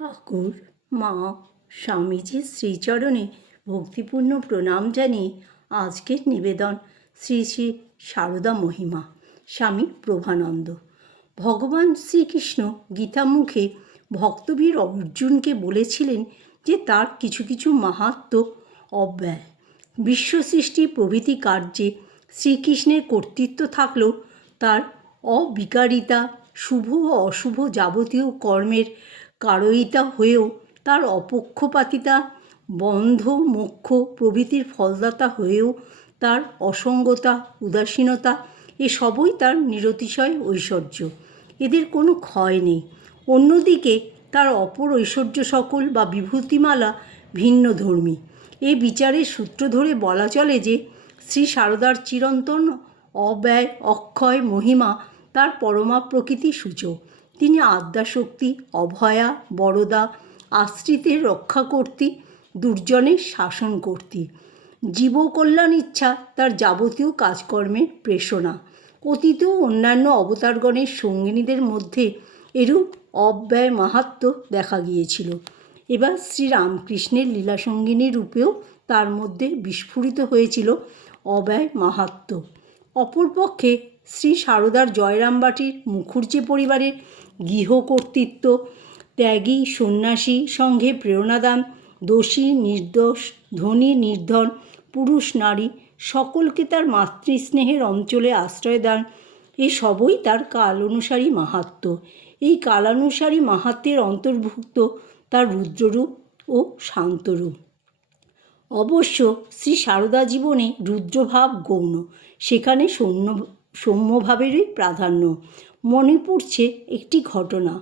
ঠাকুর, মা, স্বামীজির শ্রীচরণে ভক্তিপূর্ণ প্রণাম জানিয়ে আজকের নিবেদন শ্রী শ্রী সারদা মহিমা। স্বামী প্রভানন্দ। ভগবান শ্রীকৃষ্ণ গীতামুখে ভক্তবীর অর্জুনকে বলেছিলেন যে তার কিছু কিছু মাহাত্ম্য অব্যয়। বিশ্বসৃষ্টি প্রভৃতি কার্যে শ্রীকৃষ্ণের কর্তৃত্ব থাকলেও তার অবিকারিতা, শুভ ও অশুভ যাবতীয় কর্মের কারয়িতা হয়েও তার অপক্ষপাতিতা, বন্ধ মোক্ষ প্রভৃতির ফলদাতা হয়েও তার অসঙ্গতা, উদাসীনতা এসবই তার নিরতিশয় ঐশ্বর্য। এদের কোনো ক্ষয় নেই। অন্যদিকে তার অপর ঐশ্বর্য সকল বা বিভূতিমালা ভিন্নধর্মী। এ বিচারের সূত্র ধরে বলা চলে যে শ্রী সারদার চিরন্তন অব্যয় অক্ষয় মহিমা তার পরমা প্রকৃতি সূচক। তিনি আদ্যাশক্তি, অভয়া, বরদা, আশ্রিতের রক্ষাকর্ত্রী, দুর্জনের শাসনকর্ত্রী। জীবকল্যাণ ইচ্ছা তার যাবতীয় কাজকর্মের প্রেষণা। অতীত অন্যান্য অবতারগণের সঙ্গিনীদের মধ্যে এরূপ অব্যয় মাহাত্ম্য দেখা গিয়েছিল। এবার শ্রীরামকৃষ্ণের লীলাসঙ্গিনী রূপেও তার মধ্যে বিস্ফুরিত হয়েছিল অব্যয় মাহাত্ম্য। অপরপক্ষে শ্রী সারদার জয়রামবাটির মুখুজ্জে পরিবারের গৃহকর্তৃত্ব, ত্যাগী সন্ন্যাসী সঙ্ঘে প্রেরণাদান, দোষী নির্দোষ, ধনী নির্ধন, পুরুষ নারী সকলকে তার মাতৃস্নেহের অঞ্চলে আশ্রয়দান, এসবই তার কাল অনুসারী মাহাত্ম্য। এই কালানুসারী মাহাত্ম্যের অন্তর্ভুক্ত তার রুদ্ররূপ ও শান্তরূপ। অবশ্য শ্রী সারদা জীবনে রুদ্রভাব গৌণ, সেখানে সৌম্যভাবেরই প্রাধান্য। মনে পড়ছে একটি ঘটনা।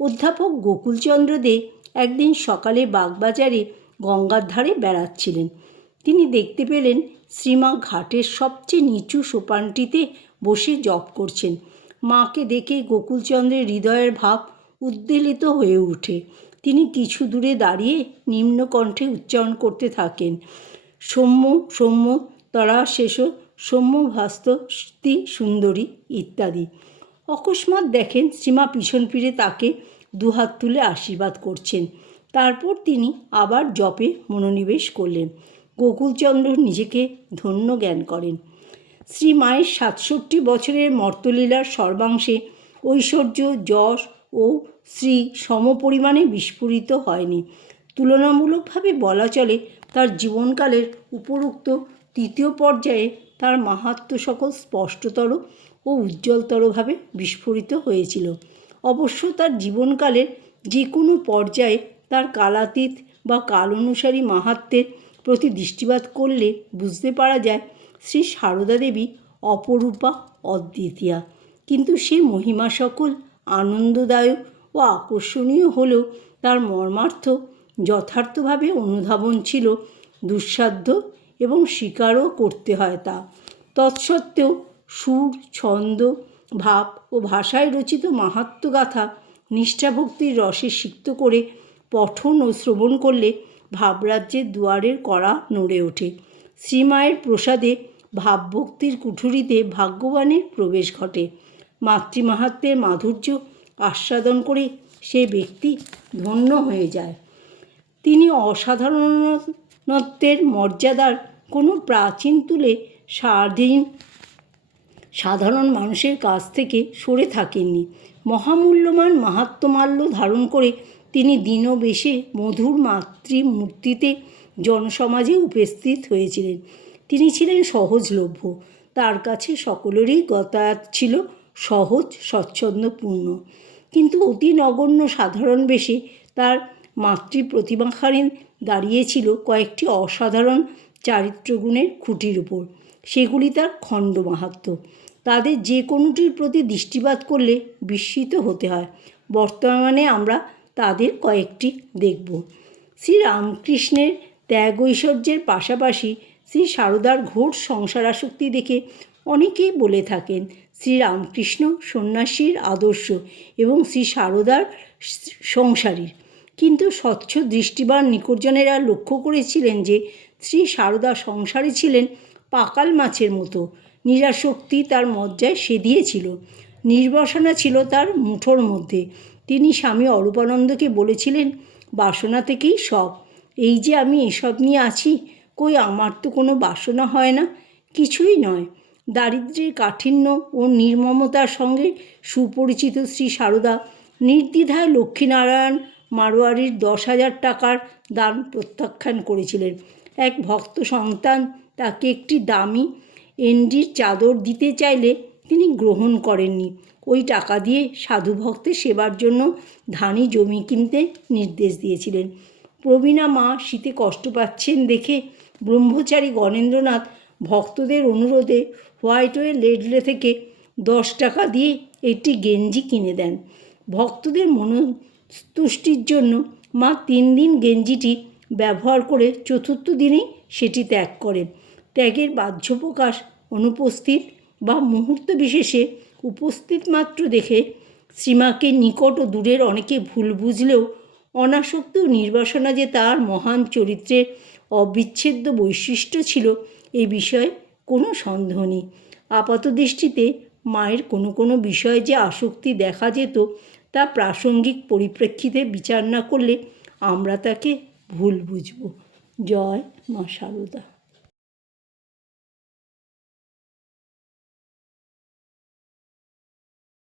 অধ্যাপক গোকুলচন্দ্র দে একদিন সকালে বাগবাজারে গঙ্গার ধারে বেড়াচ্ছিলেন। তিনি দেখতে পেলেন শ্রীমা ঘাটের সবচেয়ে নিচু সোপানটিতে বসে জপ করছেন। মাকে দেখে গোকুলচন্দ্রের হৃদয়ের ভাব উদ্বেলিত হয়ে ওঠে। তিনি কিছু দূরে দাঁড়িয়ে নিম্নকণ্ঠে উচ্চারণ করতে থাকেন, সৌম্য সৌম্য তরা শেষ সৌম্য ভাস্তী সুন্দরী ইত্যাদি। অকস্মাৎ দেখেন শ্রীমা পিছন ফিরে তাকে দুহাত তুলে আশীর্বাদ করছেন। তারপর তিনি আবার জপে মনোনিবেশ করলেন। গোকুলচন্দ্র নিজেকে ধন্য জ্ঞান করেন। শ্রী মায়ের ৬৭ বছরের মর্তলীলার সর্বাংশে ঐশ্বর্য, যশ ও শ্রী সমপরিমাণে বিস্ফুরিত হয়নি। তুলনামূলকভাবে বলা চলে তার জীবনকালের উপরোক্ত তৃতীয় পর্যায়ে তার মাহাত্ম্য সকল স্পষ্টতর ও উজ্জ্বলতরভাবে বিস্ফোরিত হয়েছিল। অবশ্য তার জীবনকালের যে কোনো পর্যায়ে তার কালাতীত বা কাল অনুসারী মাহাত্ম্যের প্রতি দৃষ্টিপাত করলে বুঝতে পারা যায় শ্রী সারদা দেবী অপরূপা, অদ্বিতীয়া। কিন্তু সে মহিমা সকল আনন্দদায়ক ও আকর্ষণীয় হলেও তার মর্মার্থ যথার্থভাবে অনুধাবন ছিল দুঃসাধ্য এবং স্বীকারও করতে হয় তা। তৎসত্ত্বেও সুর, ছন্দ, ভাব ও ভাষায় রচিত মাহাত্ম্যগাথা নিষ্ঠাভক্তির রসে সিক্ত করে পঠন ও শ্রবণ করলে ভাবরাজ্যের দুয়ারের কড়া নড়ে ওঠে। শ্রীমায়ের প্রসাদে ভাবভক্তির কুঠুরিতে ভাগ্যবানের প্রবেশ ঘটে। মাতৃমাহাত্ম্যের মাধুর্য আস্বাদন করে সে ব্যক্তি ধন্য হয়ে যায়। তিনি অসাধারণত্বের মর্যাদার কোনো প্রাচীন তুলে সাধারণ মানুষের কাছ থেকে সরে থাকেননি। মহামূল্যবান মাহাত্ম্যমাল্য ধারণ করে তিনি দীনবেশে মধুর মাতৃমূর্তিতে জনসমাজে উপস্থিত হয়েছিলেন। তিনি ছিলেন সহজলভ্য। তার কাছে সকলেরই যাতায়াত ছিল সহজ, স্বচ্ছন্দপূর্ণ। কিন্তু অতি নগণ্য সাধারণ বেশে তার মাতৃপ্রতিমাখানি দাঁড়িয়েছিল কয়েকটি অসাধারণ চারিত্র্যগুণের খুঁটির উপর। সেগুলি তার খণ্ড মাহাত্ম্য। তাদের যে কোনোটির প্রতি দৃষ্টিপাত করলে বিস্মিত হতে হয়। বর্তমানে আমরা তাদের কয়েকটি দেখব। শ্রীরামকৃষ্ণের ত্যাগ ঐশ্বর্যের পাশাপাশি শ্রী সারদার ঘোর সংসারাসক্তি দেখে অনেকেই বলে থাকেন শ্রীরামকৃষ্ণ সন্ন্যাসীর আদর্শ এবং শ্রী সারদার সংসারীর। কিন্তু স্বচ্ছ দৃষ্টিবান নিকটজনেরা লক্ষ্য করেছিলেন যে শ্রী সারদা সংসারী ছিলেন পাকাল মাছের মতো। নিরাসক্তি তার মজ্জায় সেদিয়েছিল, নির্বাসনা ছিল তার মুঠোর মধ্যে। তিনি স্বামী অরূপানন্দকে বলেছিলেন, বাসনা থেকেই সব। এই যে আমি এসব নিয়ে আছি, কই আমার তো কোনো বাসনা হয় না, কিছুই নয়। দারিদ্র্যের কাঠিন্য ও নির্মমতার সঙ্গে সুপরিচিত শ্রী সারদা নির্দ্বিধায় লক্ষ্মীনারায়ণ মারোয়ারির 10,000 টাকার দান প্রত্যাখ্যান করেছিলেন। এক ভক্ত সন্তান তাকে একটি দামি এন্ডির চাদর দিতে চাইলে তিনি গ্রহণ করেননি। ওই টাকা দিয়ে সাধু ভক্তের সেবার জন্য ধানি জমি কিনতে নির্দেশ দিয়েছিলেন। প্রবীণা মা শীতে কষ্ট পাচ্ছেন দেখে ব্রহ্মচারী গণেন্দ্রনাথ ভক্তদের অনুরোধে হোয়াইটওয়ে লেডলে থেকে 10 টাকা দিয়ে একটি গেঞ্জি কিনে দেন। ভক্তদের মনস্তুষ্টির জন্য মা 3 দিন গেঞ্জিটি ব্যবহার করে চতুর্থ দিনেই সেটি ত্যাগ করেন। ত্যাগের বাহ্য প্রকাশ অনুপস্থিত বা মুহূর্ত বিশেষে উপস্থিত মাত্র দেখে শ্রীমাকে নিকট ও দূরের অনেকে ভুল বুঝলেও অনাসক্ত নির্বাসনা যে তার মহান চরিত্রের অবিচ্ছেদ্য বৈশিষ্ট্য ছিল, এই বিষয়ে কোনো সন্দেহ নেই। আপাতদৃষ্টিতে মায়ের কোনো বিষয়ে যে আসক্তি দেখা যেত, তা প্রাসঙ্গিক পরিপ্রেক্ষিতে বিচার না করলে আমরা তাকে ভুল বুঝব। জয় মা সারদা।